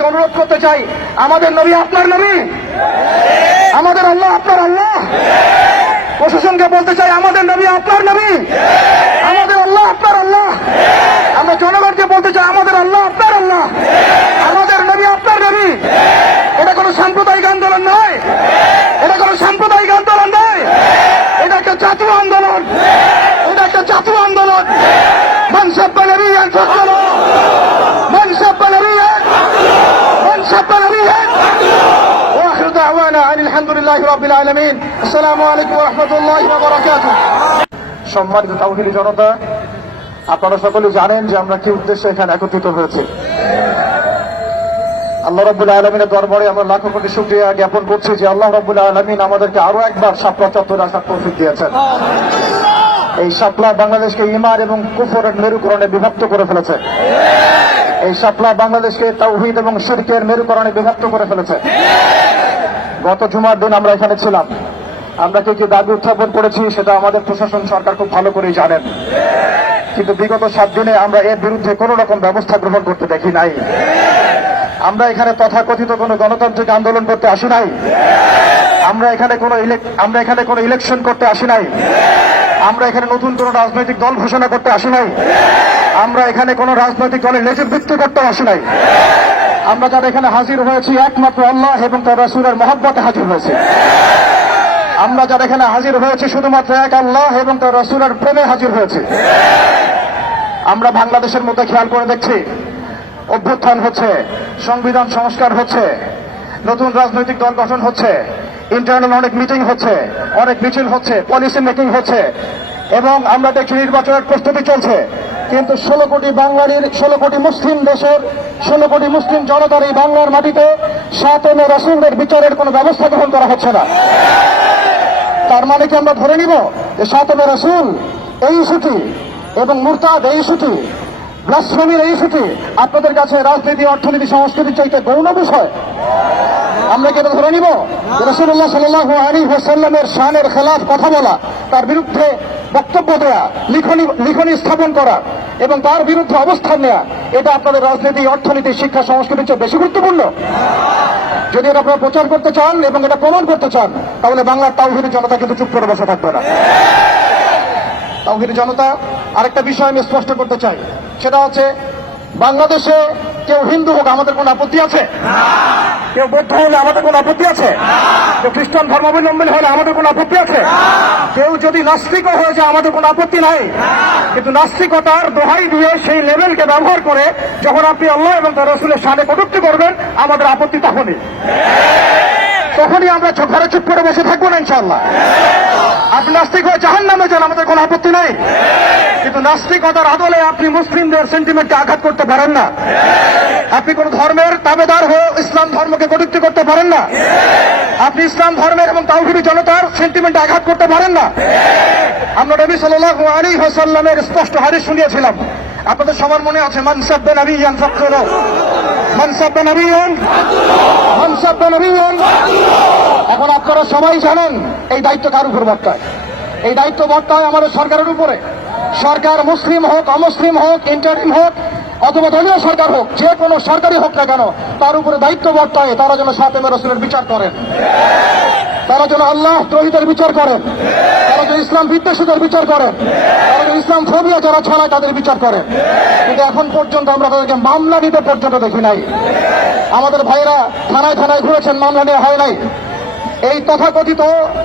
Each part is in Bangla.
আপনাকে অনুরোধ করতে চাই আমাদের নবী আপনার নবী আমাদের আল্লাহ আপনার আল্লাহ প্রশাসনকে বলতে চাই আমাদের নবী আপনার নবী আমাদের আল্লাহ আপনার আল্লাহ আমরা জনগণকে বলতে চাই আমাদের আল্লাহ আপনার আল্লাহ আমাদের নবী আপনার নবী এটা কোনো সাম্প্রদায়িক আন্দোলন নয় এটা কোনো সাম্প্রদায়িক আন্দোলন নয় এটা একটা জাতীয় আন্দোলন এটা একটা জাতীয় আন্দোলন আলহামদুলিল্লাহ রবিল আলমিন আসসালামু আলাইকুম রহমতুল্লাহ সম্মানিত তাহিনী জনতা আপনারা সকলে জানেন যে আমরা কি উদ্দেশ্যে এখানে একত্রিত হয়েছে আল্লাহ রবুল্লাহ আলমিনের দরবারে আমরা লাখো কোটি শুক্রিয়া জ্ঞাপন করছি যে আল্লাহ রবুল্লাহ আলমিন আমাদেরকে আরো একবার সাপলা চত্বর আসার তৌফিক দিয়েছেন এই সাপলা বাংলাদেশকে ইমার এবং কুফরের মেরুকরণে বিভক্ত করে ফেলেছে এই সাপলা বাংলাদেশকে তাওহিদ এবং শিরকের মেরুকরণে বিভক্ত করে ফেলেছে গত জুমার দিন আমরা এখানে ছিলাম আমরা কি কি দাবি উত্থাপন করেছি সেটা আমাদের প্রশাসন সরকার খুব ভালো করেই জানেন কিন্তু বিগত সাত দিনে আমরা এর বিরুদ্ধে কোনো রকম ব্যবস্থা গ্রহণ করতে দেখি নাই আমরা এখানে তথাকথিত কোনো গণতান্ত্রিক আন্দোলন করতে আসি নাই আমরা এখানে কোনো আমরা এখানে কোনো ইলেকশন করতে আসি নাই আমরা এখানে নতুন কোনো রাজনৈতিক দল ঘোষণা করতে আসি নাই আমরা এখানে কোনো রাজনৈতিক দলের নেতৃত্ব করতে আসি নাই আমরা যারা এখানে হাজির হয়েছি একমাত্র আল্লাহ এবং তার রাসুলের মহব্বতে হাজির হয়েছে আমরা যারা এখানে হাজির হয়েছি শুধুমাত্র এক আল্লাহ এবং তার রাসুলের প্রেমে হাজির হয়েছে আমরা বাংলাদেশের মধ্যে খেয়াল করে দেখছি অভ্যুত্থান হচ্ছে সংবিধান সংস্কার হচ্ছে নতুন রাজনৈতিক দল গঠন হচ্ছে ইন্টারনাল অনেক মিটিং হচ্ছে অনেক মিছিল হচ্ছে পলিসি মেকিং হচ্ছে এবং আমরা দেখছি নির্বাচনের প্রস্তুতি চলছে কিন্তু ষোলো কোটি বাঙালির ষোলো কোটি মুসলিম দেশের ষোলো কোটি মুসলিম জনতার এই বাংলার মাটিতে সাতন রসুলদের বিচারের কোনো ব্যবস্থা গ্রহণ করা হচ্ছে না তার মানে কি আমরা ধরে নিব যে সাতন রসুল এই ইস্যুটি এবং মুরতাদ এই ইস্যুটি ব্লাসফমির এই ইস্যুটি আপনাদের কাছে রাজনীতি অর্থনীতি সংস্কৃতি চাইতে গৌণ বিষয় আমরা কি এটা ধরে নিব রসুল্লাহ সাল্লাহ আলী হোসাল্লামের শানের খেলাফ কথা বলা তার বিরুদ্ধে বক্তব্য দেয়া লিখনি লিখনি স্থাপন করা এবং তার বিরুদ্ধে অবস্থান নেওয়া এটা আপনাদের রাজনীতি অর্থনীতি শিক্ষা সংস্কৃতির চেয়ে বেশি গুরুত্বপূর্ণ যদি এটা আপনারা প্রচার করতে চান এবং এটা প্রমাণ করতে চান তাহলে বাংলার তাওহিদি জনতা কিন্তু চুপ করে বসে থাকবে না তাওহিদি জনতা আরেকটা বিষয় আমি স্পষ্ট করতে চাই সেটা হচ্ছে বাংলাদেশে কেউ হিন্দু হোক আমাদের কোন আপত্তি আছে কেউ বৌদ্ধ হলে আমাদের কোন আপত্তি আছে কেউ খ্রিস্টান ধর্মাবলম্বী হলে আমাদের কোন আপত্তি আছে কেউ যদি নাস্তিক হয়ে যায় আমাদের কোন আপত্তি নাই কিন্তু নাস্তিকতার দোহাই দিয়ে সেই লেভেলকে ব্যবহার করে যখন আপনি আল্লাহ এবং তার রসুলের সাথে কটুক্তি করবেন আমাদের আপত্তি তখনই তখনই আমরা ঘরে চুপ করে বসে থাকবো না ইনশাল্লাহ আপনি নাস্তিক হয়ে জাহান নামে যান আমাদের কোন আপত্তি নাই কিন্তু নাস্তিকতার আদলে আপনি মুসলিমদের সেন্টিমেন্টে আঘাত করতে পারেন না আপনি কোন ধর্মের তাবেদার হয়ে ইসলাম ধর্মকে কটুক্তি করতে পারেন না আপনি ইসলাম ধর্মের এবং তাহিরি জনতার সেন্টিমেন্টে আঘাত করতে পারেন না আমরা নবী সাল্লাহ আলী হাসাল্লামের স্পষ্ট হারি শুনিয়েছিলাম আপনাদের সবার মনে আছে মানসাব্দ নবী ইয়ান সাবসের মানসাব্দ নবী ইয়ান মানসাব্দ নবী ইয়ান এখন আপনারা সবাই জানেন এই দায়িত্ব কার উপর বর্তায় এই দায়িত্ব বর্তায় আমাদের সরকারের উপরে সরকার মুসলিম হোক অমুসলিম হোক ইন্টারিম হোক অথবা দলীয় সরকার হোক যে কোনো সরকারই হোক না কেন তার উপরে দায়িত্ব বর্তায় তারা যেন সাতেমে রসুলের বিচার করেন তারা যেন আল্লাহ দ্রোহিতের বিচার করেন তারা যেন ইসলাম বিদ্বেষীদের বিচার করেন তারা যেন ইসলাম ফোবিয়া যারা ছড়ায় তাদের বিচার করেন কিন্তু এখন পর্যন্ত আমরা তাদেরকে মামলা নিতে পর্যন্ত দেখি নাই আমাদের ভাইরা থানায় থানায় ঘুরেছেন মামলা নিয়ে হয় নাই এই তথাকথিত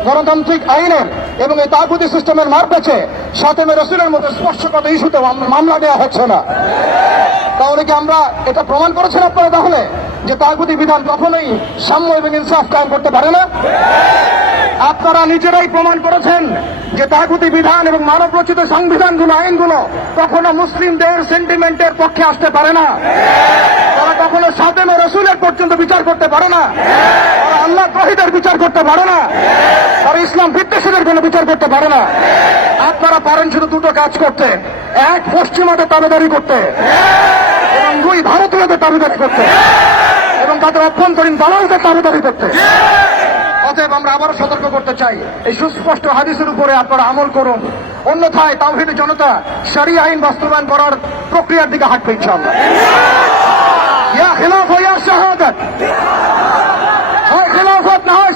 গণতান্ত্রিক আইনের এবং এই তাগুদি সিস্টেমের মার পেছে সাতেমে রসুলের মতো স্পর্শকতা ইস্যুতে মামলা নেওয়া হচ্ছে না তাহলে কি আমরা এটা প্রমাণ করেছি আপনারা তাহলে যে তাগুদি বিধান কখনোই সাম্য এবং ইনসাফ কায়ম করতে পারে না আপনারা নিজেরাই প্রমাণ করেছেন যে তাগুদি বিধান এবং মানব রচিত সংবিধান গুলো আইনগুলো কখনো মুসলিমদের সেন্টিমেন্টের পক্ষে আসতে পারে না তারা কখনো সাদেম রসুলের পর্যন্ত বিচার করতে পারে না আল্লাহ গ্রহীদের বিচার করতে পারে না আর ইসলাম বিদ্বেষীদের কোনো বিচার করতে পারে না আপনারা পারেন শুধু দুটো কাজ করতে এক পশ্চিমাদের তাবেদারি করতে এবং দুই ভারতীয়দের দাবিদারি করতে এবং তাদের অভ্যন্তরীণ দালালদের তাবেদারি করতে অতএব আমরা আবারও সতর্ক করতে চাই এই সুস্পষ্ট হাদিসের উপরে আপনারা আমল করুন অন্যথায় তাওহিদ জনতা সারি আইন বাস্তবায়ন করার প্রক্রিয়ার দিকে হাঁটবে ইনশাআল্লাহ হয় খেলাফত না হয়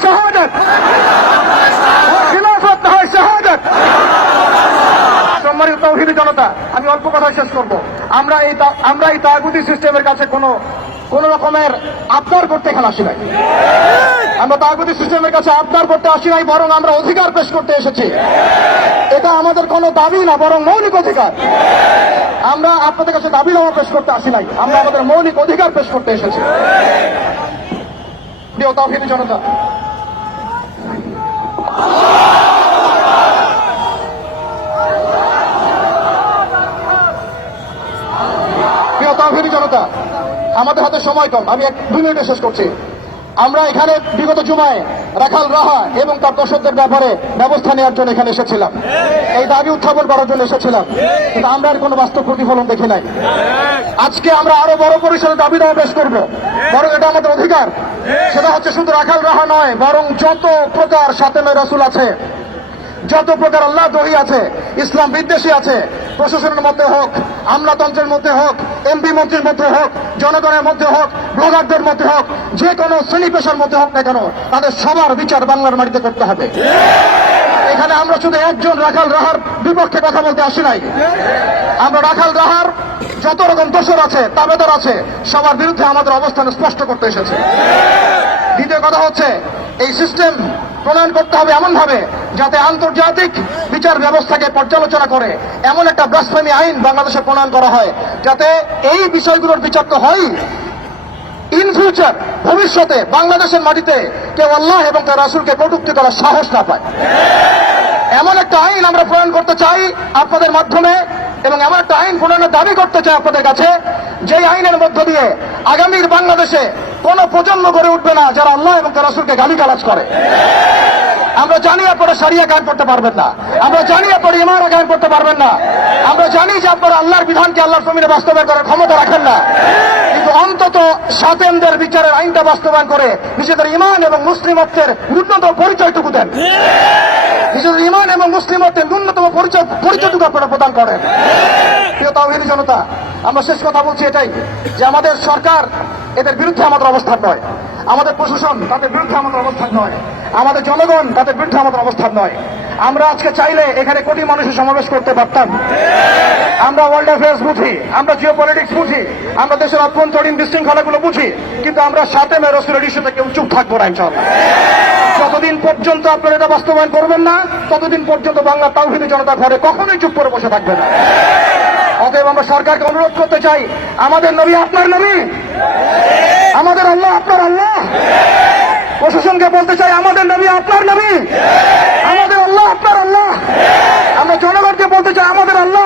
কথা শেষ করব আমরা এই আমরা এই তাগুতি সিস্টেমের কাছে কোনো কোন রকমের আবদার করতে এখানে আসি নাই আমরা তাগুতি সিস্টেমের কাছে আবদার করতে আসি নাই বরং আমরা অধিকার পেশ করতে এসেছি এটা আমাদের কোনো দাবি না বরং মৌলিক অধিকার আমরা আপনাদের কাছে দাবি নামা পেশ করতে আসি নাই আমরা আমাদের মৌলিক অধিকার পেশ করতে এসেছি প্রিয় তাহিনী জনতা আমাদের হাতে সময় কম আমি এক দুই মিনিটে শেষ করছি আমরা এখানে বিগত জুমায় রাখাল রাহা এবং তার দর্শকদের ব্যাপারে ব্যবস্থা নেওয়ার জন্য এখানে এসেছিলাম এই দাবি উত্থাপন করার জন্য এসেছিলাম কিন্তু আমরা আর কোনো বাস্তব প্রতিফলন দেখি নাই আজকে আমরা আরো বড় পরিসরে দাবি দাওয়া পেশ করব বরং এটা আমাদের অধিকার সেটা হচ্ছে শুধু রাখাল রাহা নয় বরং যত প্রকার সাথে নয় রসুল আছে যত প্রকার আল্লাহ দহি আছে ইসলাম বিদ্বেষী আছে প্রশাসনের মধ্যে হোক আমলাতন্ত্রের মধ্যে হোক এমপি মন্ত্রীর মধ্যে হোক জনগণের মধ্যে হোক ব্লগারদের মধ্যে হোক যে কোনো শ্রেণী পেশার মধ্যে হোক না কেন তাদের সবার বিচার বাংলার মাটিতে করতে হবে এখানে আমরা শুধু একজন রাখাল রাহার বিপক্ষে কথা বলতে আসি নাই আমরা রাখাল রাহার যত রকম দোষর আছে তাবেদার আছে সবার বিরুদ্ধে আমাদের অবস্থান স্পষ্ট করতে এসেছে দ্বিতীয় কথা হচ্ছে এই সিস্টেম প্রণয়ন করতে হবে এমনভাবে যাতে আন্তর্জাতিক বিচার ব্যবস্থাকে পর্যালোচনা করে এমন একটা ব্রাসমী আইন বাংলাদেশে প্রণয়ন করা হয় যাতে এই বিষয়গুলোর বিচার তো হয় ইন ফিউচার ভবিষ্যতে বাংলাদেশের মাটিতে কেউ আল্লাহ এবং তার রাসুলকে কটুক্তি করার সাহস না পায় এমন একটা আইন আমরা প্রণয়ন করতে চাই আপনাদের মাধ্যমে এবং এমন একটা আইন প্রণয়নের দাবি করতে চাই আপনাদের কাছে যে আইনের মধ্য দিয়ে আগামীর বাংলাদেশে কোন প্রজন্ম গড়ে উঠবে না যারা আল্লাহ এবং তার রাসুলকে গালি গালাজ করে আমরা জানি আপনারা সারিয়া গায়ন করতে পারবেন না আমরা জানি আপনারা ইমারা গায়ন করতে পারবেন না আমরা জানি যে আপনারা আল্লাহর বিধানকে আল্লাহর জমিনে বাস্তবায়ন করার ক্ষমতা রাখেন না কিন্তু অন্তত সাতেনদের বিচারের আইনটা বাস্তবায়ন করে নিজেদের ইমান এবং মুসলিমত্বের ন্যূনতম পরিচয়টুকু দেন নিজেদের ইমান এবং মুসলিমত্বের ন্যূনতম পরিচয় পরিচয়টুকু আপনারা প্রদান করেন প্রিয় তাহিনী জনতা আমরা শেষ কথা বলছি এটাই যে আমাদের সরকার এদের বিরুদ্ধে আমাদের অবস্থান নয় আমাদের প্রশাসন তাদের বিরুদ্ধে আমাদের অবস্থান নয় আমাদের জনগণ তাদের বিরুদ্ধে আমাদের অবস্থান নয় আমরা আজকে চাইলে এখানে কোটি মানুষের সমাবেশ করতে পারতাম আমরা ওয়ার্ল্ড অ্যাফেয়ার্স বুঝি আমরা জিও পলিটিক্স বুঝি আমরা দেশের অভ্যন্তরীণ বিশৃঙ্খলাগুলো বুঝি কিন্তু আমরা সাথে মেয়ে রসুলের ইস্যুতে কেউ চুপ থাকবো না ইনশাল্লাহ যতদিন পর্যন্ত আপনারা এটা বাস্তবায়ন করবেন না ততদিন পর্যন্ত বাংলা তাও জনতা ঘরে কখনোই চুপ করে বসে থাকবে না অতএব আমরা সরকারকে অনুরোধ করতে চাই আমাদের নবী আপনার নবী আমাদের আল্লাহ আপনার আল্লাহ প্রশাসনকে বলতে চাই আমাদের নবী আপনার নবী আমাদের আল্লাহ আপনার আল্লাহ আমরা জনগণকে বলতে চাই আমাদের আল্লাহ